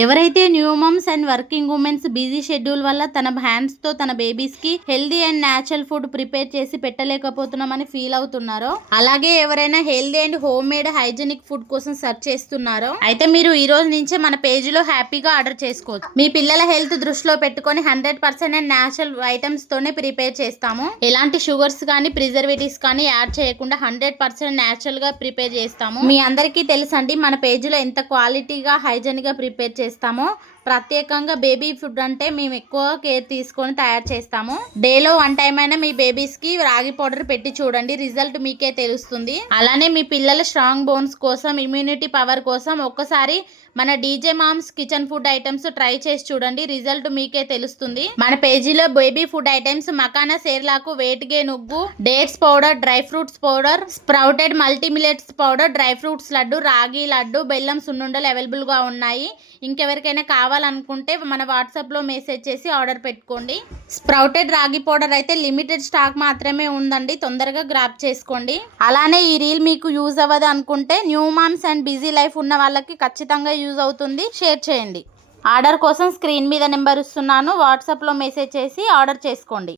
ఎవరైతే new mumps and working women's busy schedule వల్ల తన హ్యాండ్స్ తో తన బేబీస్ కి healthy and natural food prepare చేసి పెట్టలేకపోతున్నామని ఫీల్ అవుతున్నారో, అలాగే ఎవరైనా healthy and home made hygienic food కోసం సెర్చ్ చేస్తున్నారో అయితే మీరు ఈ రోజు నుంచే మన పేజీలో హ్యాపీగా ఆర్డర్ చేసుకోవచ్చు. మీ పిల్లల హెల్త్ దృష్టిలో పెట్టుకొని 100% అండ్ న్యాచురల్ ఐటమ్స్ తోనే ప్రిపేర్ చేస్తాము. ఎలాంటి షుగర్స్ కానీ ప్రిజర్వేటివ్స్ కానీ యాడ్ చేయకుండా 100% న్యాచురల్ గా ప్రిపేర్ చేస్తాము. మీ అందరికీ తెలుసండి మన పేజీలో ఎంత క్వాలిటీగా హైజెనిక్ గా ప్రిపేర్ చేస్తామో. ప్రత్యేకంగా బేబీ ఫుడ్ అంటే మేము ఎక్కువ కేర్ తీసుకొని తయారు చేస్తాము. డేలో 1 టైం అయినా మీ బేబీస్ కి రాగి పౌడర్ పెట్టి చూడండి, రిజల్ట్ మీకే తెలుస్తుంది. అలానే మీ పిల్లల స్ట్రాంగ్ బోన్స్ కోసం, ఇమ్యూనిటీ పవర్ కోసం ఒక్కసారి మన DJ moms kitchen food items try చేసి చూడండి, రిజల్ట్ మీకే తెలుస్తుంది. మన పేజీలో baby food items makhana Cerelac, weight gain ఉగ్గు, dates powder, dry fruits powder, sprouted multi millets powder, dry fruits laddu, ragi laddu, బెల్లం సున్నుండలు అవైలబుల్ గా ఉన్నాయి. ఇంకెవరికైనా కావాలనుకుంటే మన వాట్సాప్లో మెసేజ్ చేసి ఆర్డర్ పెట్టుకోండి. స్ప్రౌటెడ్ రాగి పౌడర్ అయితే లిమిటెడ్ స్టాక్ మాత్రమే ఉందండి, తొందరగా గ్రాప్ చేసుకోండి. అలానే ఈ రీల్ మీకు యూజ్ అవ్వదు అనుకుంటే new moms and busy life ఉన్న వాళ్ళకి ఖచ్చితంగా యూజ్ అవుతుంది, షేర్ చేయండి. ఆర్డర్ కోసం స్క్రీన్ మీద నెంబర్ ఇస్తున్నాను, వాట్సాప్లో మెసేజ్ చేసి ఆర్డర్ చేసుకోండి.